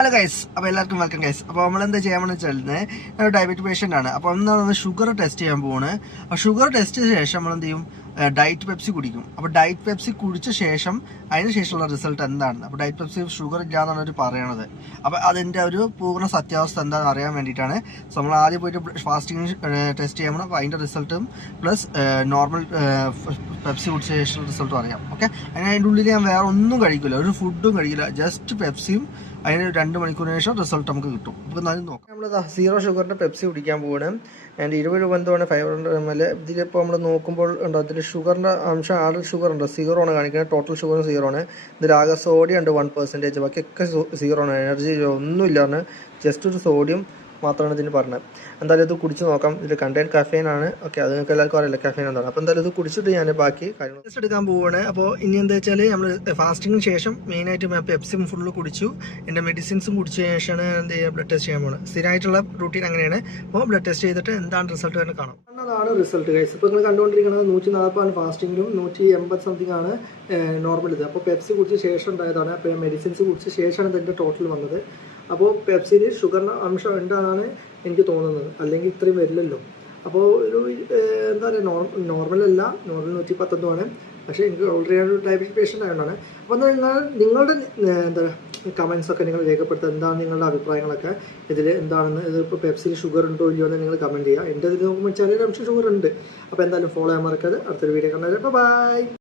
Hello guys, അപ്പോൾ എല്ലാവർക്കും welcome guys. അപ്പോൾ നമ്മളെന്താ ചെയ്യാമെന്ന് വെച്ചാൽ ഒരു ഡയബറ്റിക് പേഷ്യൻ്റ് ആണ്. അപ്പോൾ നമ്മൾ ഷുഗർ ടെസ്റ്റ് ചെയ്യാൻ പോവാണ്. അപ്പോൾ ഷുഗർ ടെസ്റ്റ് ചെയ്ത ശേഷം നമ്മളെന്ത് ചെയ്യും, ഡയറ്റ് പെപ്സി കുടിക്കും. അപ്പോൾ ഡയറ്റ് പെപ്സി കുടിച്ച ശേഷം അതിന് ശേഷമുള്ള റിസൾട്ട് എന്താണ്, അപ്പോൾ ഡയറ്റ് പെപ്സി ഷുഗർ ഇല്ല എന്നാണ് അവർ പറയണത്. അപ്പോൾ അതിൻ്റെ ഒരു പൂർണ്ണ സത്യാവസ്ഥ എന്താണെന്ന് അറിയാൻ വേണ്ടിയിട്ടാണ് നമ്മൾ ആദ്യം പോയിട്ട് ഫാസ്റ്റിംഗ് ടെസ്റ്റ് ചെയ്യണം. അപ്പോൾ അതിൻ്റെ റിസൾട്ടും പ്ലസ് നോർമൽ പെപ്സി കുടിച്ച ശേഷമുള്ള റിസൾട്ടും അറിയാം. ഓക്കെ, അതിൻ്റെ ഉള്ളിൽ ഞാൻ വേറെ ഒന്നും കഴിക്കില്ല, ഒരു ഫുഡും കഴിക്കില്ല, ജസ്റ്റ് പെപ്സിയും. അതിന് 2 മണിക്കൂറിന് ശേഷം റിസൾട്ട് നമുക്ക് കിട്ടും. നമുക്ക് എന്നാലും നോക്കാം. നമ്മൾ 0 ഷുഗറിൻ്റെ പെപ്സി കുടിക്കാൻ പോവാണ്. ആൻഡ് 20 രൂപ എന്താണ് 500 ml. ഇതിലിപ്പോൾ നമ്മൾ നോക്കുമ്പോൾ ഉണ്ടോ, ഇതിൽ ഷുഗറിൻ്റെ അംശം ആഡ് ഷുഗർ ഉണ്ടോ, 0 ആണ് കാണിക്കുന്നത്. ടോട്ടൽ ഷുഗർ 0 ആണ്. ഇതിലാകെ സോഡിയം ഉണ്ട് 1%, ബാക്കിയൊക്കെ 0 ആണ്. എനർജി ഒന്നുമില്ലാണ്, ജസ്റ്റ് ഒരു സോഡിയം മാത്രമാണ് ഇതിന് പറഞ്ഞത്. എന്തായാലും ഇത് കുടിച്ച് നോക്കാം. ഇതിൽ കണ്ടെയ്ൻ കഫെയിൻ ആണ്. ഓക്കെ, അത് നിങ്ങൾക്ക് എല്ലാവർക്കും അറിയില്ല കഫെയിൻ എന്താണ്. അപ്പോൾ എന്തായാലും ഇത് കുടിച്ചിട്ട് ഞാൻ ബാക്കി കാര്യങ്ങൾ ടെസ്റ്റ് എടുക്കാൻ പോവുകയാണ്. അപ്പോൾ ഇനി എന്താ വെച്ചാൽ നമ്മൾ ഫാസ്റ്റിങ്ങിന് ശേഷം മെയിനായിട്ട് ഞാൻ പെപ്സിയും ഫുള്ള് കുടിച്ചു, എൻ്റെ മെഡിസിൻസും കുടിച്ച ശേഷമാണ് എന്ത് ചെയ്യുക, ബ്ലഡ് ടെസ്റ്റ് ചെയ്യാൻ പോകുന്നത്. സ്ഥിരമായിട്ടുള്ള റൂട്ടീൻ അങ്ങനെയാണ്. അപ്പോൾ ബ്ലഡ് ടെസ്റ്റ് ചെയ്തിട്ട് എന്താണ് റിസൾട്ട് തന്നെ കാണാം. അതാണ് റിസൾട്ട് ഗൈസ്. ഇപ്പോൾ നിങ്ങൾ കണ്ടുകൊണ്ടിരിക്കുന്നത് 140 ഫാസ്റ്റിങ്ങിലും 180 സംതിങ് ആണ് നോർമൽ ഇത്. അപ്പോൾ പെപ്സി കുടിച്ച ശേഷം ഉണ്ടായതാണ്. അപ്പോൾ മെഡിസിൻസ് കുടിച്ച ശേഷമാണ് ഇതിൻ്റെ ടോട്ടൽ വന്നത്. അപ്പോൾ പെപ്സിയിൽ ഷുഗറിൻ്റെ അംശം ഉണ്ടാണെന്നാണ് എനിക്ക് തോന്നുന്നത്, അല്ലെങ്കിൽ ഇത്രയും വരില്ലല്ലോ. അപ്പോൾ ഒരു എന്താ പറയുക, നോർമലല്ല, നോർമൽ 110 ആണ്. പക്ഷേ എനിക്ക് ഓൾറെഡി ഒരു ഡയബറ്റിക് പേഷ്യൻ്റ് ആയതുകൊണ്ടാണ്. അപ്പോൾ നിങ്ങളുടെ എന്താ കമൻസൊക്കെ നിങ്ങൾ രേഖപ്പെടുത്തുക. എന്താണ് നിങ്ങളുടെ അഭിപ്രായങ്ങളൊക്കെ ഇതിൽ എന്താണെന്ന്. ഇതിപ്പോൾ പെപ്സിയിൽ ഷുഗർ ഉണ്ടോ ഇല്ലയോ എന്ന് നിങ്ങൾ കമൻറ്റ് ചെയ്യുക. എൻ്റെ ഇതിൽ നോക്കുമ്പോൾ ചെറിയൊരു അംശം ഷുഗർ ഉണ്ട്. അപ്പോൾ എന്തായാലും ഫോളോ ചെയ്യാൻ മറക്കാതെ. അടുത്തൊരു വീഡിയോ കണ്ടാൽ ബൈ.